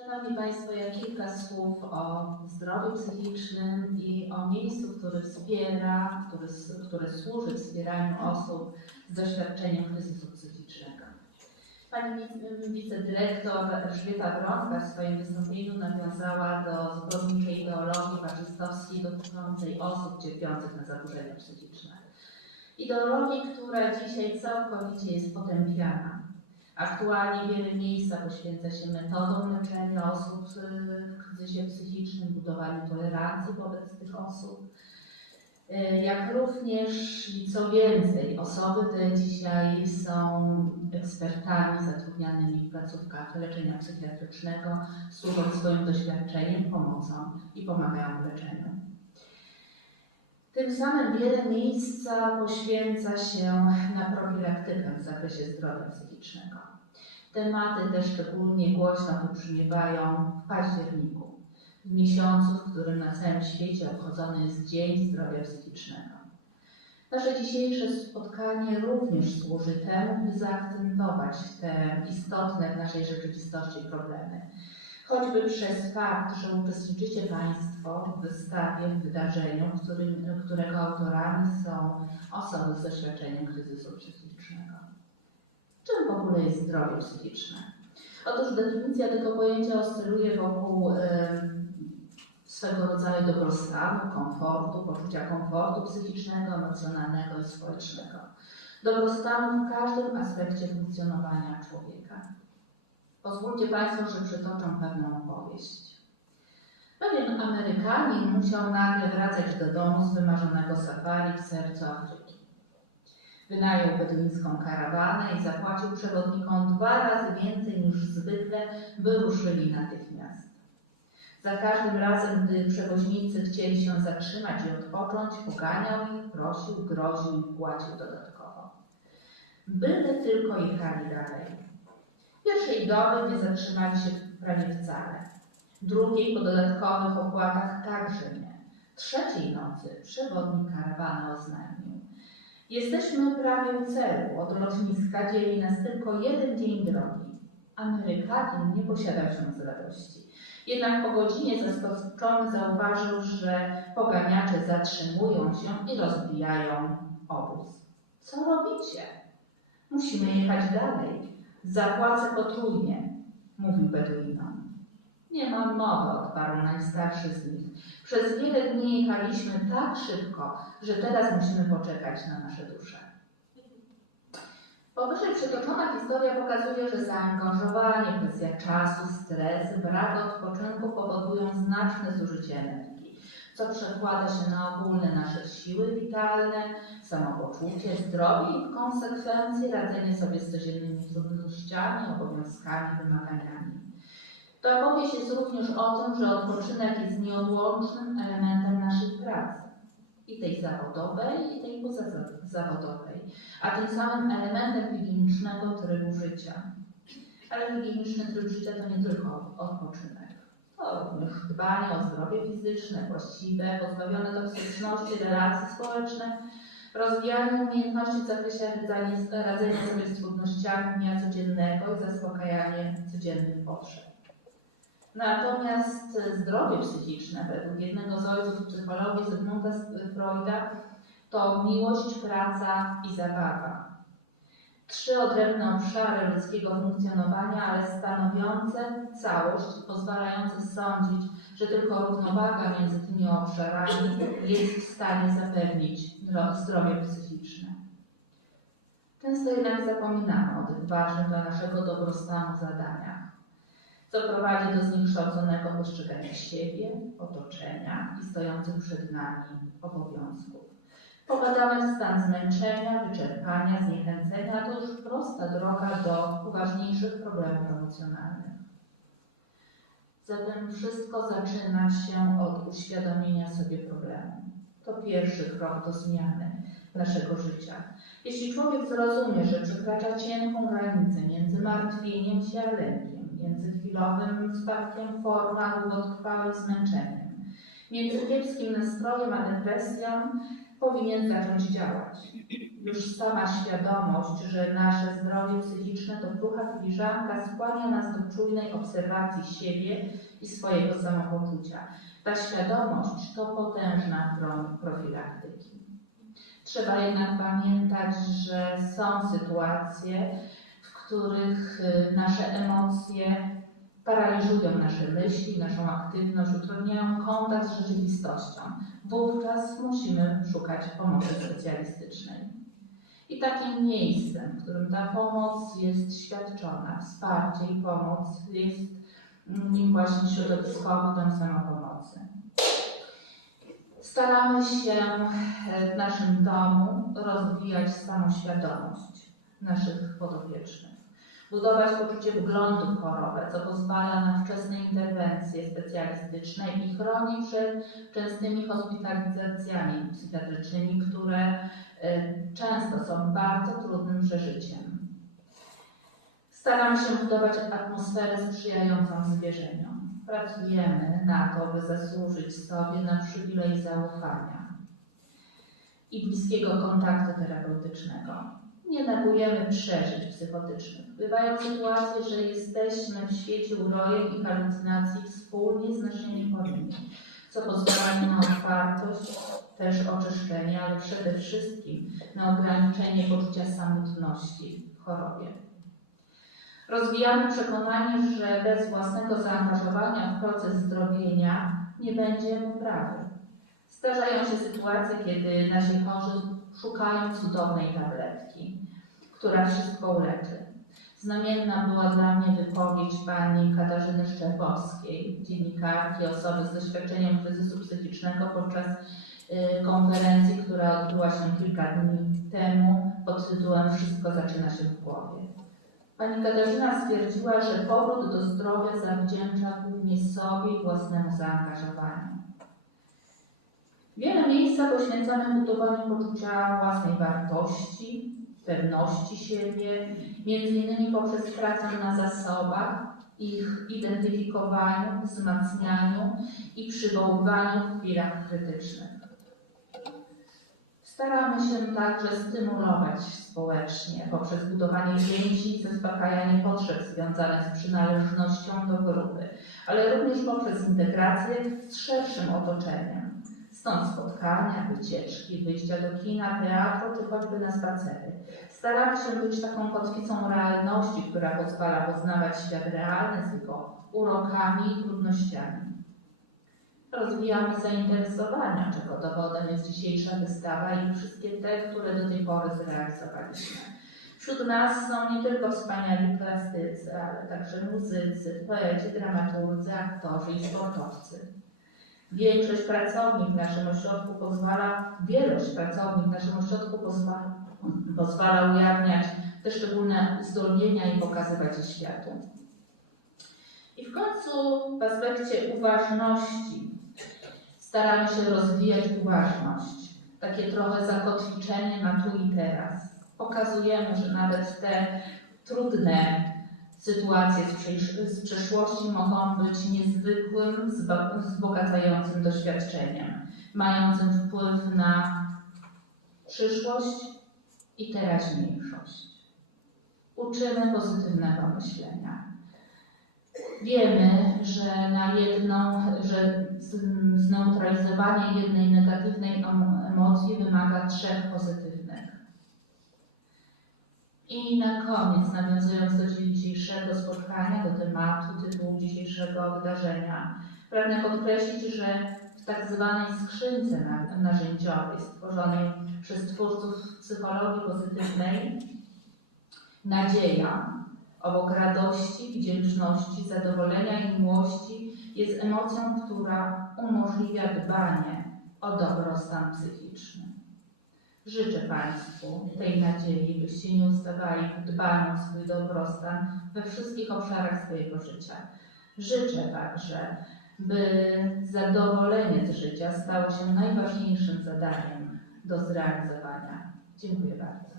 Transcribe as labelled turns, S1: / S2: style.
S1: Szanowni Państwo, ja kilka słów o zdrowiu psychicznym i o miejscu, które wspiera, które, które służy wspieraniu osób z doświadczeniem kryzysu psychicznego. Pani wice- wicedyrektor Elżbieta Wronka w swoim wystąpieniu nawiązała do zbrodniczej ideologii faszystowskiej dotyczącej osób cierpiących na zaburzenia psychiczne. Ideologii, która dzisiaj całkowicie jest potępiana. Aktualnie wiele miejsca poświęca się metodom leczenia osób y, w kryzysie psychicznym, budowaniu tolerancji wobec tych osób. Y, Jak również co więcej, osoby te dzisiaj są ekspertami zatrudnianymi w placówkach leczenia psychiatrycznego, służą swoim doświadczeniem, pomocą i pomagają w leczeniu. Tym samym wiele miejsca poświęca się na profilaktykę w zakresie zdrowia psychicznego. Tematy te szczególnie głośno wybrzmiewają w październiku, w miesiącu, w którym na całym świecie obchodzony jest Dzień Zdrowia Psychicznego. Nasze dzisiejsze spotkanie również służy temu, by zaakcentować te istotne w naszej rzeczywistości problemy. Choćby przez fakt, że uczestniczycie Państwo w wystawie, w wydarzeniu, którym, którego autorami są osoby z doświadczeniem kryzysu psychicznego. Czym w ogóle jest zdrowie psychiczne? Otóż definicja tego pojęcia oscyluje wokół em, swego rodzaju dobrostanu, komfortu, poczucia komfortu psychicznego, emocjonalnego i społecznego. Dobrostanu w każdym aspekcie funkcjonowania człowieka. Pozwólcie Państwo, że przytoczę pewną opowieść. Pewien Amerykanin musiał nagle wracać do domu z wymarzonego safari w sercu Afryki. Wynajął beduńską karawanę i zapłacił przewodnikom dwa razy więcej niż zwykle, by ruszyli natychmiast. Za każdym razem, gdy przewoźnicy chcieli się zatrzymać i odpocząć, poganiał ich, prosił, groził i płacił dodatkowo. Byle tylko jechali dalej. Pierwszej doby nie zatrzymali się prawie wcale. Drugiej po dodatkowych opłatach także nie. Trzeciej nocy przewodnik karawany oznajmił. Jesteśmy prawie u celu. Od lotniska dzieli nas tylko jeden dzień drogi. Amerykanin nie posiadał się z radości. Jednak po godzinie zaskoczony zauważył, że poganiacze zatrzymują się i rozbijają obóz. Co robicie? Musimy jechać dalej. Zapłacę potrójnie, mówił Beduinom. Nie mam mowy, odparł najstarszy z nich. Przez wiele dni jechaliśmy tak szybko, że teraz musimy poczekać na nasze dusze. Powyżej przytoczona historia pokazuje, że zaangażowanie, presja czasu, stres, brak odpoczynku powodują znaczne zużycie energii, co przekłada się na ogólne nasze siły witalne, samopoczucie, zdrowie i w konsekwencji radzenie sobie z codziennymi trudnościami, obowiązkami, wymaganiami. Ta opowieść jest również o tym, że odpoczynek jest nieodłącznym elementem naszej pracy. I tej zawodowej, i tej pozazawodowej, a tym samym elementem higienicznego trybu życia. Ale higieniczny tryb życia to nie tylko odpoczynek. Dbanie o zdrowie fizyczne, właściwe, pozbawione toksyczności, relacje społeczne, rozwijanie umiejętności w zakresie radzenia, radzenia sobie z trudnościami dnia codziennego i zaspokajanie codziennych potrzeb. Natomiast zdrowie psychiczne, według jednego z ojców psychologii Zygmunta Freuda, to miłość, praca i zabawa. Trzy odrębne obszary ludzkiego funkcjonowania, ale stanowiące całość pozwalające sądzić, że tylko równowaga między tymi obszarami jest w stanie zapewnić zdrowie psychiczne. Często jednak zapominamy o tych ważnych dla naszego dobrostanu zadaniach co prowadzi do zniekształconego postrzegania siebie, otoczenia i stojących przed nami obowiązków. Popadamy w stan zmęczenia, wyczerpania, zniechęcenia, to już prosta droga do poważniejszych problemów emocjonalnych. Zatem wszystko zaczyna się od uświadomienia sobie problemu. To pierwszy krok do zmiany naszego życia. Jeśli człowiek zrozumie, że przekracza cienką granicę między martwieniem się a lękiem, między chwilowym spadkiem formy a długotrwałym zmęczeniem, między kiepskim nastrojem a depresją, powinien zacząć działać. Już sama świadomość, że nasze zdrowie psychiczne to krucha filiżanka skłania nas do czujnej obserwacji siebie i swojego samopoczucia. Ta świadomość to potężna broń profilaktyki. Trzeba jednak pamiętać, że są sytuacje, w których y, nasze emocje paraliżują nasze myśli, naszą aktywność, utrudniają kontakt z rzeczywistością. Wówczas musimy szukać pomocy specjalistycznej. I takim miejscem, w którym ta pomoc jest świadczona, wsparcie i pomoc jest nim właśnie środowiskowy dom samopomocy. Staramy się e, w naszym domu rozwijać samoświadomość naszych podopiecznych, budować poczucie wglądu w chorobę, co pozwala na wczesne interwencje specjalistyczne i chroni przed częstymi hospitalizacjami psychiatrycznymi, które e, często są bardzo trudnym przeżyciem. Staramy się budować atmosferę sprzyjającą zwierzeniom. Pracujemy na to, by zasłużyć sobie na przywilej zaufania i bliskiego kontaktu terapeutycznego. Nie negujemy przeżyć psychotycznych. Bywają sytuacje, że jesteśmy w świecie urojeń i halucynacji wspólnie z naszymi chorymi, co pozwala na otwartość, też oczyszczenie, ale przede wszystkim na ograniczenie poczucia samotności w chorobie. Rozwijamy przekonanie, że bez własnego zaangażowania w proces zdrowienia nie będzie poprawy. Zdarzają się sytuacje, kiedy nasi chorzy szukają cudownej tabletki, która wszystko uleczy. Znamienna była dla mnie wypowiedź pani Katarzyny Szczepowskiej, dziennikarki, osoby z doświadczeniem kryzysu psychicznego podczas y, konferencji, która odbyła się kilka dni temu pod tytułem Wszystko zaczyna się w głowie. Pani Katarzyna stwierdziła, że powrót do zdrowia zawdzięcza głównie sobie i własnemu zaangażowaniu. Wiele miejsca poświęcamy budowaniu poczucia własnej wartości, pewności siebie, innymi poprzez pracę na zasobach, ich identyfikowaniu, wzmacnianiu i przywoływaniu w chwilach krytycznych. Staramy się także stymulować społecznie poprzez budowanie więzi i zaspokajanie potrzeb związanych z przynależnością do grupy, ale również poprzez integrację z szerszym otoczeniem. Stąd spotkania, wycieczki, wyjścia do kina, teatru czy choćby na spacery. Staramy się być taką kotwicą realności, która pozwala poznawać świat realny z jego urokami i trudnościami. Rozwijamy zainteresowania, czego dowodem jest dzisiejsza wystawa i wszystkie te, które do tej pory zrealizowaliśmy. Wśród nas są nie tylko wspaniali plastycy, ale także muzycy, poeci, dramaturgy, aktorzy i sportowcy. Większość pracowni w naszym ośrodku pozwala, wielość pracowni w naszym ośrodku pozwala, pozwala ujawniać te szczególne zdolnienia i pokazywać je światu. I w końcu w aspekcie uważności staramy się rozwijać uważność, takie trochę zakotwiczenie na tu i teraz. Pokazujemy, że nawet te trudne sytuacje z, przesz- z przeszłości mogą być niezwykłym, wzbogacającym doświadczeniem, mającym wpływ na przyszłość i teraźniejszość. Uczymy pozytywnego myślenia. Wiemy, że na jedną, że zneutralizowanie jednej negatywnej em- emocji wymaga trzech pozytywnych. I na koniec, nawiązując do dzisiejszego spotkania, do tematu, tytułu dzisiejszego wydarzenia, pragnę podkreślić, że w tak zwanej skrzynce na- narzędziowej stworzonej przez twórców psychologii pozytywnej nadzieja obok radości, wdzięczności, zadowolenia i miłości jest emocją, która umożliwia dbanie o dobrostan psychiczny. Życzę Państwu tej nadziei, byście nie ustawali w dbaniu o swój dobrostan we wszystkich obszarach swojego życia. Życzę także, by zadowolenie z życia stało się najważniejszym zadaniem do zrealizowania. Dziękuję bardzo.